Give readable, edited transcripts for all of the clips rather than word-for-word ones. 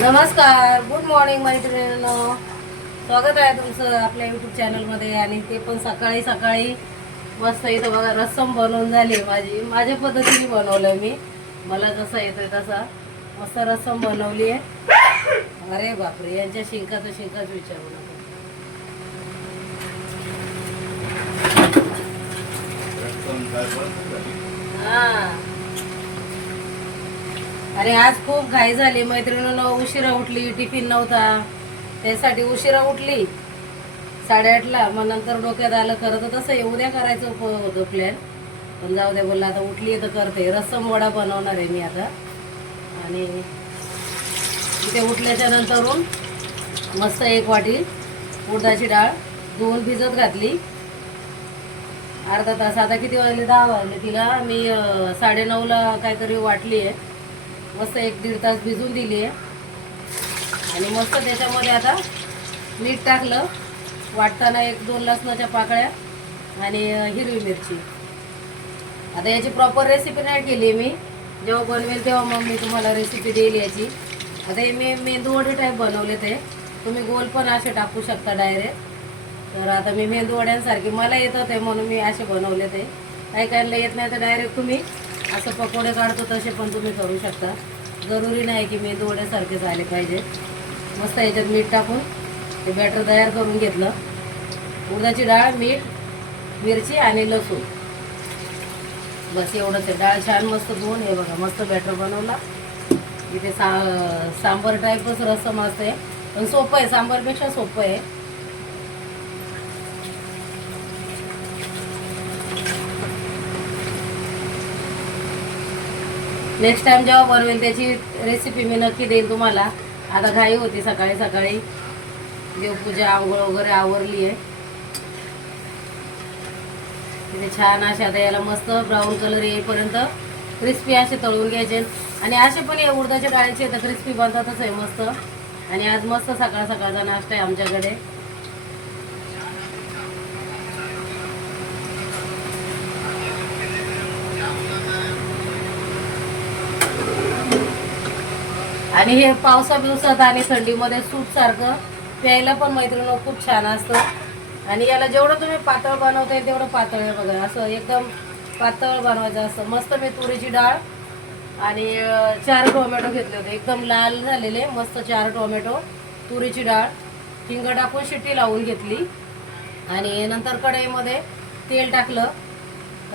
नमस्कार, good morning मैत्रिणींनो. स्वागत आहे तुमचं आपल्या यूट्यूब चॅनलमध्ये. आणि ते पण सकाळी सकाळी मस्त इथं बघा रस्सम बनवून झाली. माझ्या पद्धतीने बनवलं मी, मला जसा येतोय तसा मस्त रस्सम बनवली आहे. अरे बापरे, यांच्या शिंकाच विचारू नका. हा, आणि आज खूप घाई झाली मैत्रिणीनं. उशिरा उठली, टिफिन नव्हता त्यासाठी उशिरा उठली 8:30ला. मग नंतर डोक्यात आलं खरं तर तसं उद्या करायचं होतं प्लॅन, पण जाऊ दे बोलला आता उठली तर करते. रस्सम वडा बनवणार आहे मी आता. आणि इथे उठल्याच्या नंतरून मस्त 1 वाटी उडदाची डाळ धुवून भिजत घातली अर्धा तास. आता किती वाजले? 10 वाजले. तिला मी 9:30ला काहीतरी वाटली आहे. मस्त 1-1.5 तास भिजून दिली आहे. आणि मस्त त्याच्यामध्ये आता मीठ टाकलं, वाटताना 1-2 लसणाच्या पाकळ्या आणि हिरवी मिरची. आता याची प्रॉपर रेसिपी नाही केली मी, जेव्हा बनवेल तेव्हा मग मी तुम्हाला रेसिपी देईल याची. आता हे मी मेंदू वडे टाईप बनवले, ते तुम्ही गोल पण असे टाकू शकता डायरेक्ट. तर आता मी मेंदू वड्यांसारखे मला येतं ते म्हणून मी असे बनवले. ते काही काहींना येत नाही तर डायरेक्ट तुम्ही असं पकोडे काढतो तसे पण तुम्ही करू शकता. जरुरी नाही की मेंदू वड्यासारखे झाले पाहिजे. मस्त याच्यात मीठ टाकून ते बॅटर तयार करून घेतलं. उडदाची डाळ, मीठ, मिरची आणि लसूण, बस एवढंच आहे. डाळ छान मस्त धुवून हे बघा मस्त बॅटर बनवला. इथे सांबर टाईपच रस्सम असते, पण सोपं आहे, सांबारपेक्षा सोपं आहे. नेक्स्ट टाइम जेव्हा बनवेल त्याची रेसिपी मी नक्की देईन तुम्हाला. आता घाई होती सकाळी सकाळी, देवपूजा आंघोळ वगैरे आवरली आहे. तिथे छान असे आता याला मस्त ब्राऊन कलर येईपर्यंत क्रिस्पी असे तळून घ्यायचे. आणि असे पण या उडदाच्या डाळीचे तर क्रिस्पी बनतातच आहे मस्त. आणि आज मस्त सकाळ सकाळचा नाश्ता आहे आमच्याकडे. आणि हे पावसा दिवसात आणि थंडीमध्ये सूप सारखं प्यायला पण मैत्रिणी खूप छान असतं. आणि याला जेवढं तुम्ही पातळ बनवताय तेवढं पातळ आहे बघा, असं एकदम पातळ बनवायचं असतं. मस्त मी तुरीची डाळ आणि 4 टोमॅटो घेतले होते, एकदम लाल झालेले मस्त 4 टोमॅटो, तुरीची डाळ, हिंग टाकून शिट्टी लावून घेतली. आणि नंतर कढईमध्ये तेल टाकलं,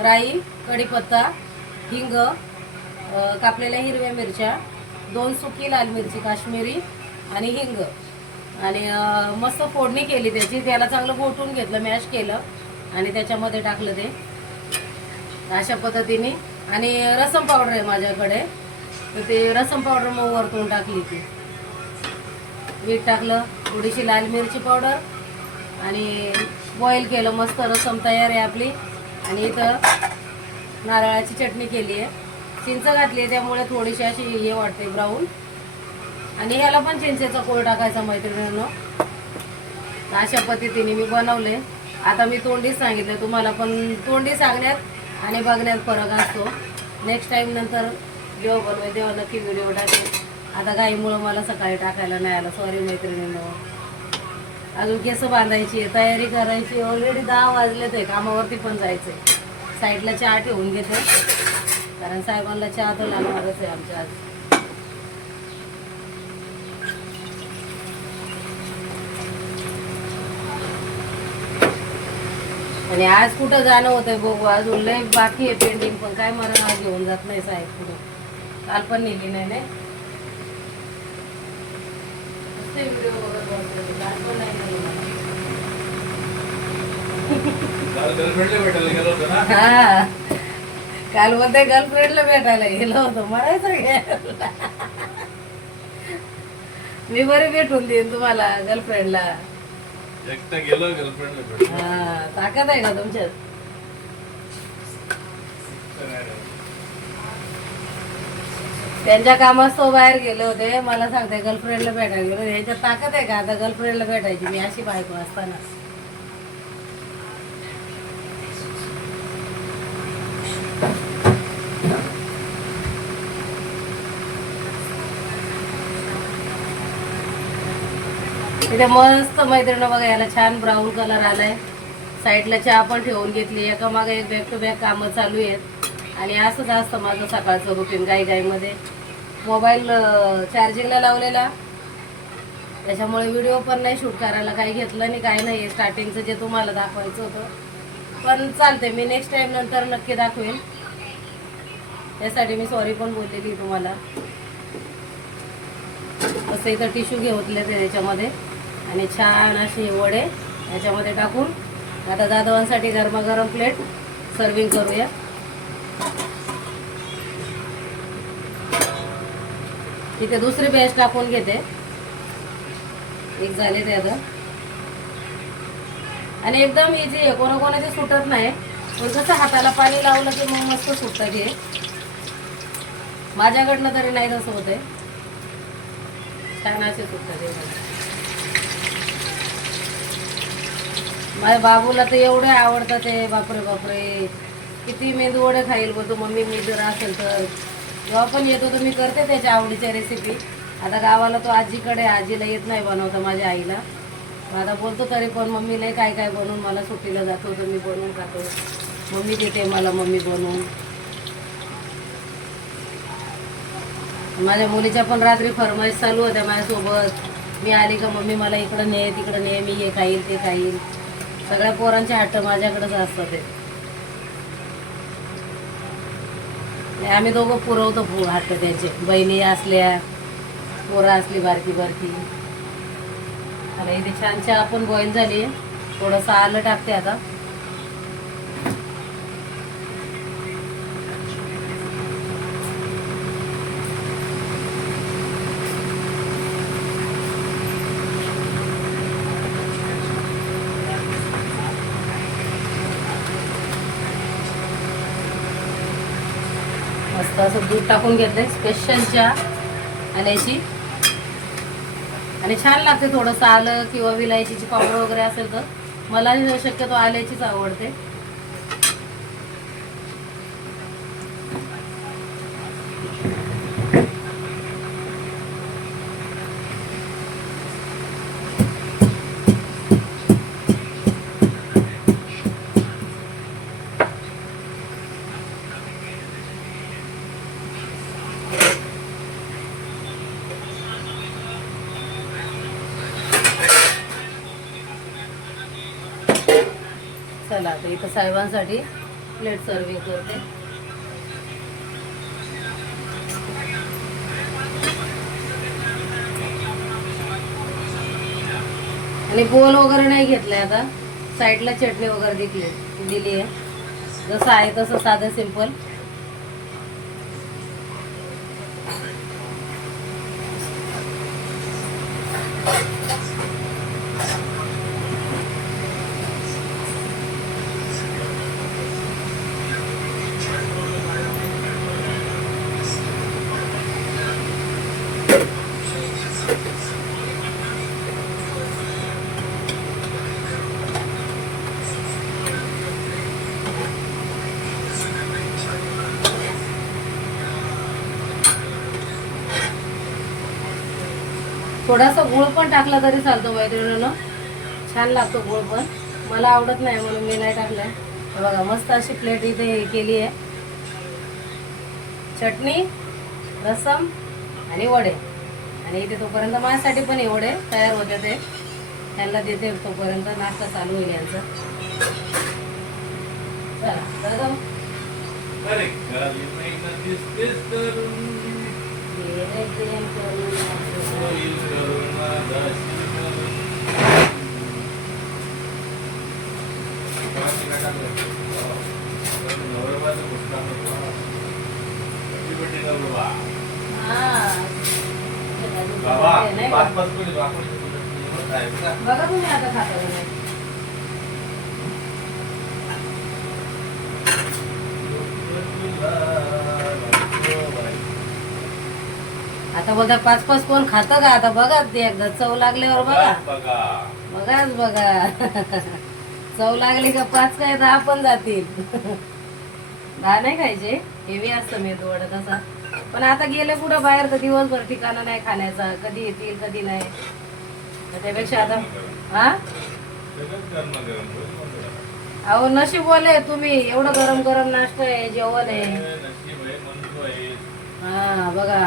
राई, कढीपत्ता, हिंग, कापलेल्या हिरव्या मिरच्या, 2 सुकी लाल मिरची काश्मीरी आणि हिंग, आणि मस्त फोडणी केली त्याची. त्याला चांगलं घोटून घेतलं, मॅश केलं आणि त्याच्यामध्ये टाकलं ते अशा पद्धतीने. आणि रसम पावडर आहे माझ्याकडे, तर ते रसम पावडर मग वरतून टाकली. ती मीठ टाकलं, थोडीशी लाल मिरची पावडर आणि बॉईल केलं. मस्त रसम तयार आहे आपली. आणि इथं नारळाची चटणी केली आहे, चिंच घातली आहे त्यामुळे थोडीशी अशी हे वाटते ब्राऊन. आणि ह्याला पण चिंचेचा कोळ टाकायचा मैत्रिणींनो. अशा पद्धतीने मी बनवले. आता मी तोंडीच सांगितलं तुम्हाला, पण तोंडी सांगण्यात आणि बघण्यात फरक असतो. नेक्स्ट टाईम नंतर जेव्हा बनवेल तेव्हा नक्की व्हिडिओ टाकेल. आता गाईमुळं मला सकाळी टाकायला नाही आलं, सॉरी मैत्रिणींनो. अजून केस बांधायची आहे, तयारी करायची. ऑलरेडी 10 वाजलेत आहे, कामावरती पण जायचं आहे. साईडला चहा ठेवून घेते, कारण साहेबांना चहा तर लागणारच आहे आमच्या आज. आणि आज कुठं जाणं होतंय बघू, अजून लय बाकी आहे पेंडिंग, पण काय मला घेऊन जात नाही साहेब कुठं. काल पण नेली नाही ना, व्हिडिओ बघत बसले, काल पण नाही हा. काल मध्ये गर्लफ्रेंडला भेटायला गेलो होतो, म्हणायचं घ्या मी बरी भेटून देईन तुम्हाला गर्लफ्रेंडला. एकटा गेलो गर्लफ्रेंड. हा, ताकद आहे का तुमच्यात? त्यांच्या कामास्तव बाहेर गेले होते, मला सांगते गर्लफ्रेंडला भेटायला गेलो. ह्याच्यात ताकद आहे का आता गर्लफ्रेंडला भेटायची मी अशी बायको असताना? इथे मस्त मैत्रिणी बघा, याला छान ब्राऊन कलर आलाय. साईडला चहा पण ठेवून घेतली. एका मागे एक बॅक टू बॅक कामं चालू आहेत. आणि असंच असतं माझं सकाळचं रुटीन घाईमध्ये. मोबाईल चार्जिंगला लावलेला, त्याच्यामुळे व्हिडिओ पण नाही शूट करायला काही घेतलं नाही, काही नाही. स्टार्टिंगचं जे तुम्हाला दाखवायचं होतं पण चालते, मी नेक्स्ट टाइम नंतर नक्की दाखवेन. त्यासाठी मी सॉरी पण बोललेली तुम्हाला. असं इथं टिश्यू घेतले ते त्याच्यामध्ये आणि छान असे वडे याच्यामध्ये टाकून आता जाधवांसाठी गरमागरम प्लेट सर्विंग करूया. इथे दुसरी बॅच टाकून घेते. एक झाले ते आता. आणि एकदम इझी आहे, कोणाकोणाचे सुटत नाही. पण कसं हाताला पाणी लावलं की मग मस्त सुटतं ते. माझ्याकडनं तरी नाही तसं होतंय, छान असे सुटतं ते. माझ्या बाबूला तर एवढे आवडतं ते, बापरे बापरे. किती मेंदू वडे खाईल बोलतो मम्मी, मी जर असेल तर. जेव्हा पण येतो तर मी करते त्याच्या आवडीच्या रेसिपी. आता गावाला तो आजीकडे, आजीला येत नाही बनवता माझ्या आईला. आता बोलतो तरी पण मम्मीला काय काय बनवून, मला सुट्टीला जातो तर मी बनवून खातो. मम्मी देते मला, मम्मी बनवून. माझ्या मुलीच्या पण रात्री फरमाईश चालू होत्या माझ्यासोबत. मी आली का मम्मी मला इकडं ने, तिकडं ने, मी हे खाईल ते खाईल. सगळ्या पोरांचे हट्ट माझ्याकडेच असतात ते. आम्ही दोघं पुरवतो हट्ट त्यांचे. बहिणी असल्या, पोरं असली बारकी बारकी. आता इथे छान चहा पण बॉईल झाली. थोडंसं आलं टाकते आता. मस्त असं दूध टाकून घेतलंय, स्पेशल चहा आल्याची. आणि छान लागते. थोडंसं आलं किंवा विलायचीची पावडर वगैरे असेल तर. मला शक्यतो आल्याचीच आवडते. चला आता इथं साहेबांसाठी प्लेट सर्विंग करते. आणि बोल वगैरे नाही घेतलाय आता. साईडला चटणी वगैरे दिली आहे. जसं आहे तसं साधं सिंपल. थोडासा गुळ पण टाकला तरी चालतो मैत्रिणीनं. छान लागतो गुळ पण. मला आवडत नाही म्हणून मी नाही टाकलाय. बघा मस्त अशी प्लेट इथे केली आहे. चटणी, रसम आणि वडे. आणि इथे तोपर्यंत माझ्यासाठी पण हे वडे तयार होते ते. त्यांना देते तोपर्यंत नाश्ता चालू होईल यांचा. चला दादा. अरे घरातली मेहनत दिसतेच करून. बघा तुम्ही आता खाता का नाही. आता बोलता 5-5 कोण खातं का. आता बघा ते एकदा चव लागल्यावर बघा. बघाच बघा. चव लागली का 5 काय 10 पण जातील. 10 नाही खायचे. हेवी असतं मेदू वडा तसा. पण आता गेले पुढं बाहेर तर दिवसभर ठिकाणा नाही खाण्याचा. कधी येतील कधी नाही. त्यापेक्षा आता हा सगळंच गरम गरम रोज बंद करा. अहो नशीबवाले तुम्ही, एवढं गरम गरम नाश्ता आहे, जेवण आहे. नशीब आहे, म्हणतो आहे. हा बघा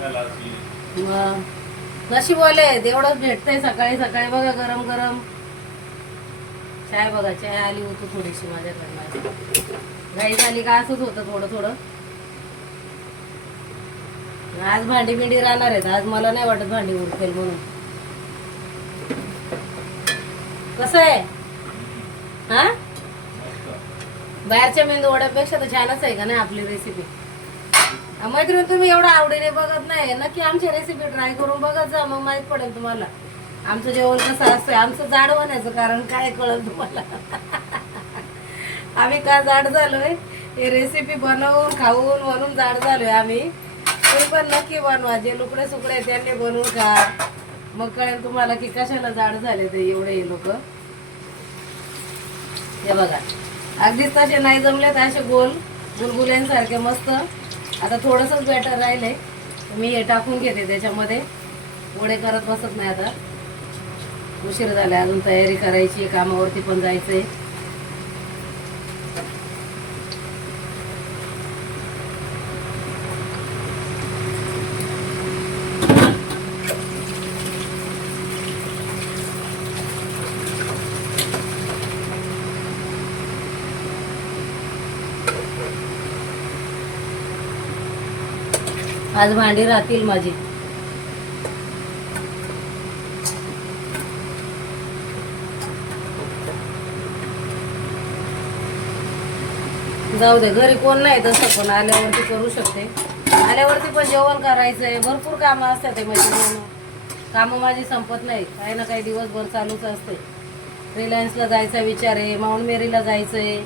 झाला असेल. मग नशीबवाले आहेत, एवढंच भेटतंय सकाळी सकाळी. बघा गरम गरम चाय. बघा चाय आली होती थोडीशी माझ्याकडनं. घाई झाली का असंच होतं थोडं थोडं. आज भांडी बिंडी राहणार आहेत, आज मला नाही वाटत भांडी उरकेल म्हणून. कसं आहे हा मस्त. बाहेरच्या मेंदू वड्यापेक्षा तर छानच आहे का नाही आपली रेसिपी. मैत्रीण तुम्ही एवढं आवडीने बघत नाही, नक्की आमची रेसिपी ट्राय करून बघत जा, मग माहित पडेल तुम्हाला आमचं जेवण कसं असतंय. आमचं जाड होण्याचं कारण काय कळलं तुम्हाला. आम्ही का जाड झालोय, हे रेसिपी बनवून खाऊन म्हणून जाड झालोय आम्ही. तुम्ही पण नक्की बनवा, जे लुकडे सुकडे त्यांनी बनवून खा, मग कळेल तुम्हाला की कशाला जाड झाले ते एवढे हे लोक. हे बघा अगदीच तसे नाही जमले तर असे गोल गुलगुल्यांसारखे मस्त. आता थोडंसंच बॅटर राहिले, मी हे टाकून घेते त्याच्यामध्ये. वडे करत बसत नाही आता, उशीर झाला, अजून तयारी करायची, कामावरती पण जायचंय. आज भांडी राहतील माझी. जाऊ दे, घरी कोण नाही तसं, पण आल्यावरती करू शकते. आल्यावरती पण जेवण करायचंय, भरपूर कामं असतात ते म्हणजे. कामं माझी संपत नाही, काही ना काही दिवसभर चालूच असते. रिलायन्सला जायचा विचार आहे, माउंट मेरीला जायचंय.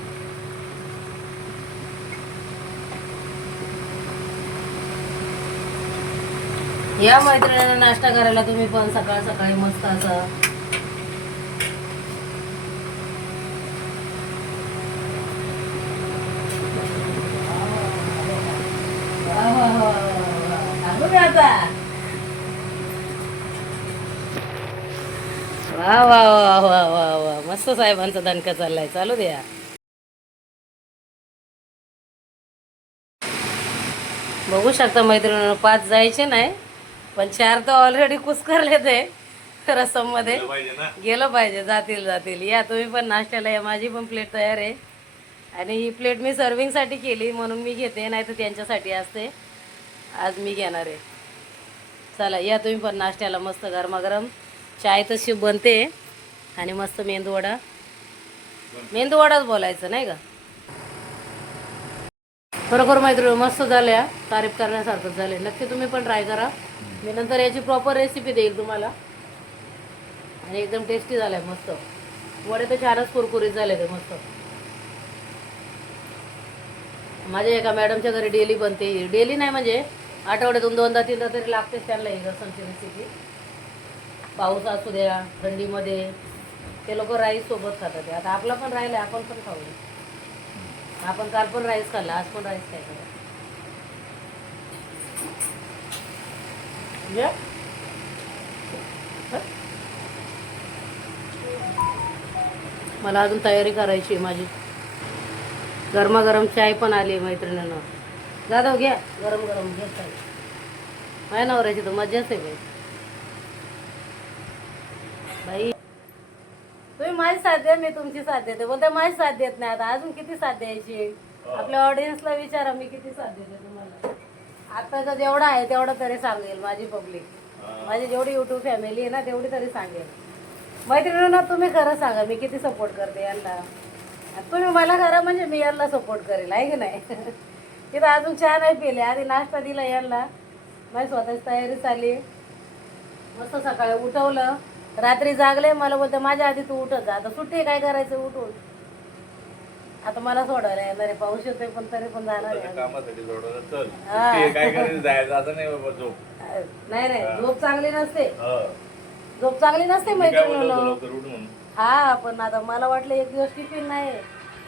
या मैत्रिणींना नाश्ता करायला तुम्ही पण सकाळ सकाळी मस्त असं. वा वा वा वा वा वा, मस्त साहेबांचा दणका चाललाय, चालू द्या. बघू शकता मैत्रिणींना, 5 जायचे नाही पण 4 तर ऑलरेडी कुस्करले ते रसम मध्ये. गेलं पाहिजे ना. गेलं पाहिजे, जातील जातील. या तुम्ही पण नाश्त्याला या, माझी पण प्लेट तयार आहे. आणि ही प्लेट मी सर्विंगसाठी केली म्हणून मी घेते, नाही तर त्यांच्यासाठी असते. आज मी घेणार आहे. चला या तुम्ही पण नाश्त्याला, मस्त गरमागरम चाय तशी बनते आणि मस्त मेंदूवडा. मेंदूवडाच बोलायचं नाही का. खरोखर मैत्रिणी मस्त झाल्या, तारीफ करण्यासारखं झाले. नक्की तुम्ही पण ट्राय करा. मी नंतर याची प्रॉपर रेसिपी देईल तुम्हाला. आणि एकदम टेस्टी झालाय मस्त. वडे तर छानच कुरकुरीत झाले ते मस्त. माझ्या एका मॅडमच्या घरी डेली बनते, डेली नाही म्हणजे आठवड्यातून 2दा 3दा तरी लागतेच त्यांना ही रसमची रेसिपी. पाऊस असू द्या, थंडीमध्ये ते लोक राईस सोबत खातात. आता आपला पण राहिला, आपण पण खाऊ. आपण काल पण राईस खाल्ला, आज पण राईस खायचा. मला अजून तयारी करायची माझी. गरमागरम चाय पण आली मैत्रिणींना. जाधव घ्या गरम गरम घ्या चाय. माझ्या नवऱ्याची तर मजाच आहे बाई. तुम्ही माझी साथ द्या, मी तुमची साथ देते. बोलते माझी साथ देत नाही, आता अजून किती साथ द्यायची. आपल्या ऑडियन्सला विचारा मी किती साथ देते तुम्हाला. आता तर जेवढा आहे तेवढं तरी सांगेल माझी पब्लिक. माझी जेवढी युट्यूब फॅमिली आहे ना तेवढी तरी सांगेल. मैत्रिणींना तुम्ही खरं सांगा मी किती सपोर्ट करते यांना. तुम्ही मला करा म्हणजे मी यांना सपोर्ट करेल, आहे की नाही. तिथं अजून चहा नाही पिले, आधी नाश्ता दिला यांना. माझी स्वतःची तयारी चालली. मस्त सकाळी उठवलं, रात्री जागले. मला बोलते माझ्या आधी तू उठत जा. आता सुट्टी काय करायचं उठून. आता मला सोडायला येणार आहे, पाऊस येतोय पण तरी पण जाणार आहे. कामासाठी सोडवलं चल. ते काय करायचं, जायचं आता नाही बाबा. झोप नाही नाही, झोप चांगली नसते. हा. झोप चांगली नसते मी काय बोललो होतो, मैत्रिणींनो. लवकर उठ म्हणून. हा पण आता मला वाटलं एक दिवस टिफिन नाही,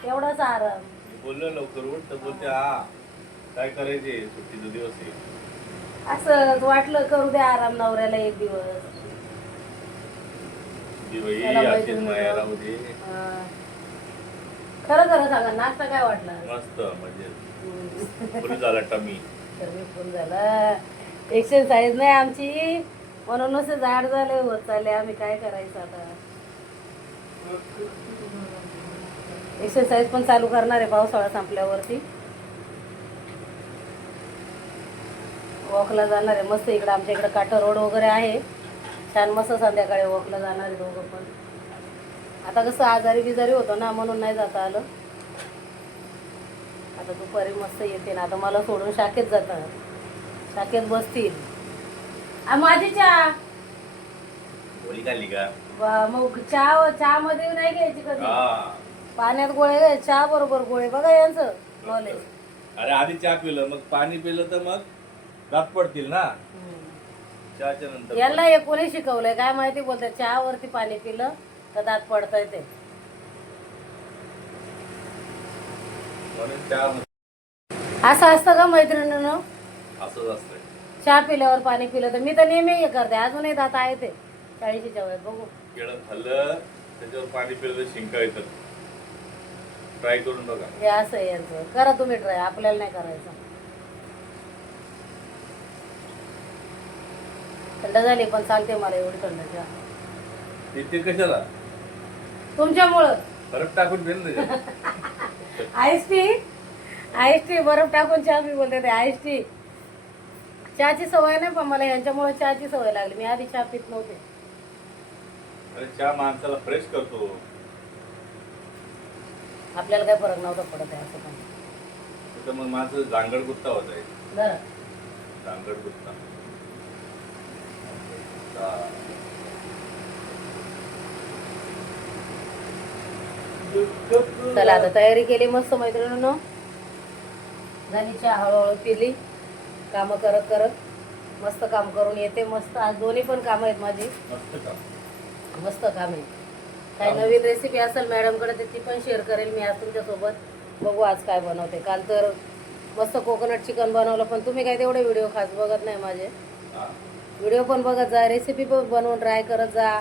तेवढाच आराम. मी बोललो लवकर उठ तर बोलते हा काय करायचे, सुट्टीचा दिवस आहे. असं वाटलं करू दे आराम नवऱ्याला एक दिवस. तुझी बाई चला अशीच मैत्रिणी माया राहू दे. खरं खरं सांगा नाश्ता काय वाटला? मस्त म्हणजे पुरी झाला टमी. फुल झाला. एक्सरसाइज नाही आमची म्हणूनच झाड झाले होत चालले. आम्ही काय करायचं आता? एक्सरसाइज पण चालू करणार आहे पावसाळा संपल्यावरती. वॉकला जाणार आहे मस्त. इकडं आमच्या इकडं काटा रोड वगैरे आहे छान. मस्त संध्याकाळी वॉकला जाणार आहे दोघं पण. आता कसं आजारी बिजारी होतो ना म्हणून नाही जाता आलं. आता दुपारी मस्त येते ना. आता मला सोडून शाखेत जातात. शाखेत बसतील. माझी चहा गोळी खाल्ली का? मग चहा मध्ये नाही घ्यायची कधी. हा. पाण्यात गोळे घ्यायचे चहा बरोबर गोळे. बघा यांचं नॉलेज. अरे आधी चहा पिलं मग पाणी पिलं तर मग दात पडतील ना. चहाच्या नंतर यांना हे कोणी शिकवलंय काय माहिती. बोलतात चहावरती पाणी पिलं तर दात पडताय ते. म्हणून चहा असं असतं का मैत्रिणीनं? असंच असतंय. चहा पिल्यावर पाणी पिलं तर मी तर नेहमी हे करते. अजूनही दात आहे ते 40च्या वयात. बघू केळं खाल्लं त्याच्यावर पाणी पिलं तर शिंका येतात. ट्राय करून बघा. हे असं आहे यांचं. करा तुम्ही ट्राय. आपल्याला नाही करायचं. थंड झाली पण चालते मला एवढी थंड चहा. ते कशाला? तुमच्यामुळं. बरफ टाकून पेन त्याच्यात. आईस टी बर्फ टाकून चहा मी बोलते ते आईस टी. चहाची सवय नाही पण मला यांच्यामुळे चहाची सवय लागली. मी आधी चहा पित नव्हते. अरे चहा माणसाला फ्रेश करतो. आपल्याला काय फरक नव्हता पडत आहे असं पण. तर मग माझं जांगड गुत्ता होत आहे. बरं जांगड गुत्ता. चला आता तयारी केली मस्त मैत्रिणींनो. झाली चहा हळूहळू पिली. कामं करत करत मस्त काम करून येते. मस्त आज दोन्ही पण कामं आहेत माझी. मस्त का? मस्त काम आहे. काही नवीन रेसिपी असेल मॅडमकडे तर ती पण शेअर करेल मी आज तुमच्यासोबत. बघू आज काय बनवते. काल तर मस्त कोकोनट चिकन बनवलं पण तुम्ही काय तेवढे व्हिडिओ खास बघत नाही माझे. व्हिडिओ पण बघत जा. रेसिपी पण बनवून ट्राय करत जा.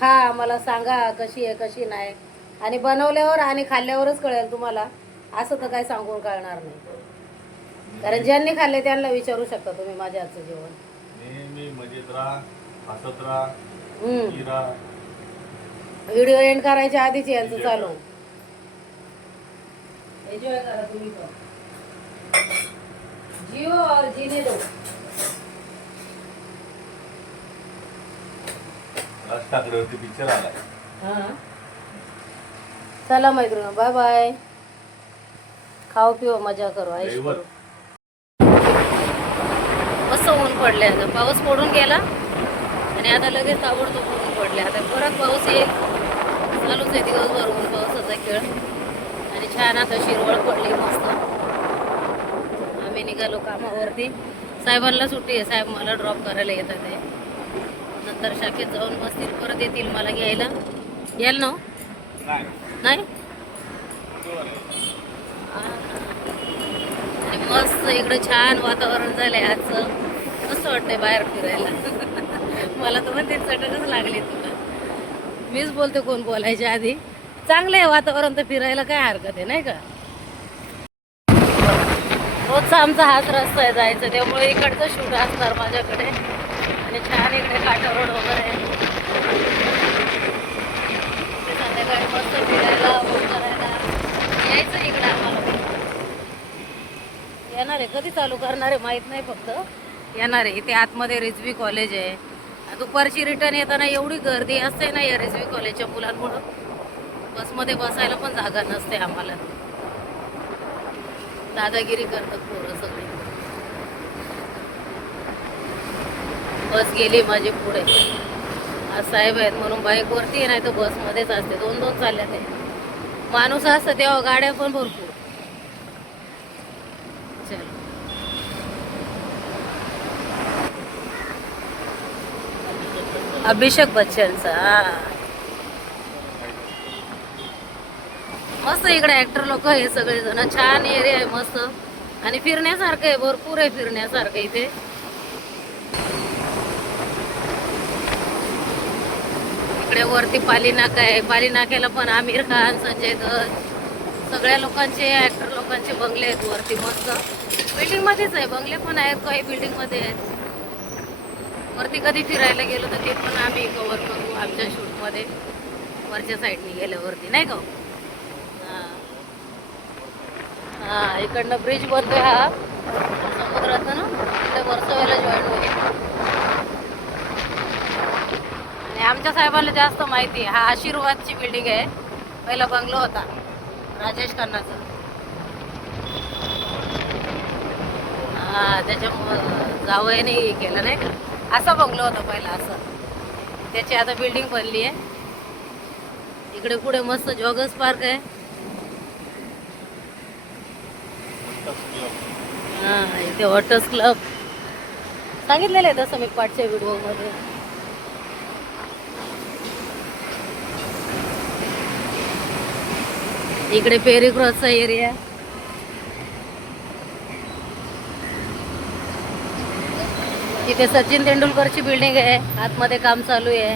खा. मला सांगा कशी आहे कशी नाही. आणि बनवल्यावर आणि खाल्ल्यावरच कळेल तुम्हाला. असं तर काय सांगून कळणार नाही. कारण ज्यांनी खाल्ले त्यांना विचारू शकता तुम्ही माझ्या हातचं जेवण. नेहमी मजेत राहा. हसत राहा. व्हिडिओ एंड करायच्या आधीच यांचं चालू. एन्जॉय करा तुम्ही पण. जिओ और जीने दो. राज ठाकरेवरती पिक्चर आलाय. हां चला मैत्रिणी बाय बाय. खाओ पिओ मजा करो आयुष करो. मस्त ऊन पडले. आता पाऊस पडून गेला आणि आता लगेच ताबडतोब ऊन पडले. आता परत पाऊस येईल. चालूच आहे दिवसभर ऊन पावसाचा खेळ. आणि छान आता शिरवळ पडली मस्त. आम्ही निघालो कामावरती. साहेबांना सुट्टी आहे. साहेब मला ड्रॉप करायला येतात आहे. नंतर शाखेत जाऊन बसतील परत येतील मला घ्यायला. याल ना? नाही. आणि मस्त इकडं छान वातावरण झालंय आजचं. मस्त वाटतंय बाहेर फिरायला. मला तर म्हणते चटकच लागली तुला. मीच बोलते कोण बोलायच्या आधी. चांगलं आहे वातावरण तर फिरायला काय हरकत आहे नाही का. रोजचा आमचा हाच रस्ता आहे जायचं. त्यामुळे इकडचं शूट असणार माझ्याकडे. आणि छान इकडे काटा रोड वगैरे आहे. संध्याकाळी मस्त फिरायला वॉक करायला यायचं इकडे आम्हाला. येणार आहे. कधी चालू करणार आहे माहीत नाही. फक्त येणार आहे. इथे आतमध्ये रिजवी कॉलेज आहे. दुपारची रिटर्न येताना एवढी गर्दी असते ना या रिजवी कॉलेजच्या मुलांमुळं. बसमध्ये बसायला पण जागा नसते आम्हाला. दादागिरी करतात पोरं सगळे. बस गेली माझी पुढे. आज साहेब आहेत म्हणून बाईकवरती नाही तर बसमध्येच असते. दोन दोन चालल्या ते. माणूस असतं तेव्हा गाड्या पण भरपूर. चल अभिषेक बच्चनचा. मस्त इकडे ऍक्टर लोक हे सगळे जण. छान एरिया आहे मस्त. आणि फिरण्यासारखं आहे. भरपूर आहे फिरण्यासारखं इथे. इकडे वरती पाली नाका आहे. पाली नाक्याला पण आमिर खान, संजय दत्त सगळ्या लोकांचे ऍक्टर लोकांचे बंगले आहेत वरती मस्त. बिल्डिंग मध्येच आहे, बंगले पण आहेत, काही बिल्डिंग मध्ये आहेत. वरती कधी फिरायला गेलो तर ते पण आम्ही कव्हर करू आमच्या शूट मध्ये. वरच्या साईडने गेल्यावरती नाही का? हा इकडनं ब्रिज बनतोय हा समुद्राचा ना, इकडे वर्सोवाला जॉईन होईल. आणि आमच्या साहेबांना जास्त माहिती आहे. हा आशीर्वादची बिल्डिंग आहे, पहिला बंगलो होता राजेश खन्नाचा. हा त्याच्यामुळं जावयाने केलं नाही का, असा बंगलो होता पहिला असं. त्याची आता बिल्डिंग बनली आहे. इकडे पुढे मस्त जॉगर्स पार्क आहे. हा इथे वॉटर्स क्लब सांगितलेलं आहे तसं मी पाठच्या व्हिडिओ मध्ये. इकडे पेरी क्रॉसचा एरिया. इथे सचिन तेंडुलकरची बिल्डिंग आहे, आतमध्ये काम चालू आहे.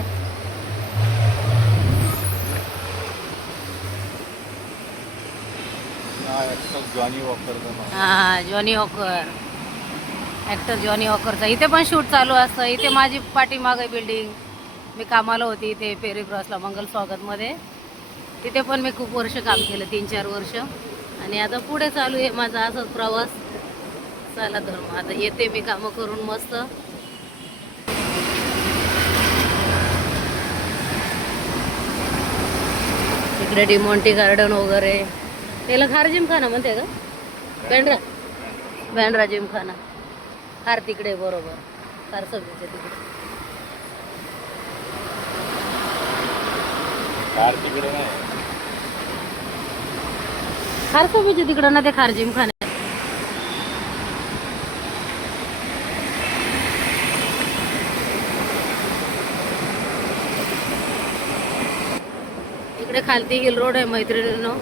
हा जॉनी वॉकर, ऍक्टर जॉनी वॉकरचा इथे पण शूट चालू असतं. इथे माझी पाठीमागे बिल्डिंग, मी कामाला होती इथे पेरी क्रॉसला मंगल स्वागत मध्ये. तिथे पण मी खूप वर्ष काम केलं, 3-4 वर्ष. आणि आता पुढे चालू आहे माझा असाच प्रवास. चला तर मग आता येते मी कामं करून मस्त. इकडे डिमॉन्टी गार्डन वगैरे. त्याला खार जिमखाना म्हणते का? बँड्रा जिमखाना. खार तिकडे बरोबर, खार सगळीच्या तिकडे. खार सगळीच्या तिकडं ना ते खार जिमखाना. इकडे खालती हिल रोड आहे मैत्रिणींनो.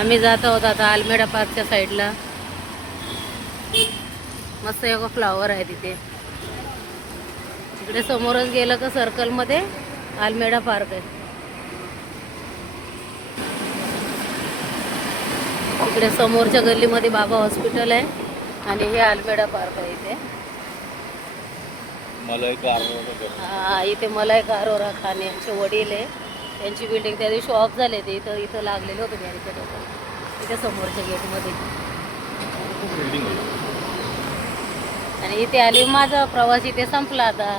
आम्ही जात आहोत आता आल्मेडा पार्कच्या साईडला. मस्त एक फ्लावर आहे तिथे. इकडे समोरच गेलं का सर्कल मध्ये आल्मेडा पार्क आहे. इकडे समोरच्या गल्लीमध्ये बाबा हॉस्पिटल आहे आणि हे आल्मेडा पार्क आहे. इथे हा इथे मलाई अरोरा खान यांचे वडील आहे. त्यांची बिल्डिंग त्या दिवशी ऑफ झाले ते इथं लागलेलं होतं बॅरिकेड होतं इथे समोरच्या गेटमध्ये. आणि इथे आली, माझा प्रवास इथे संपला आता.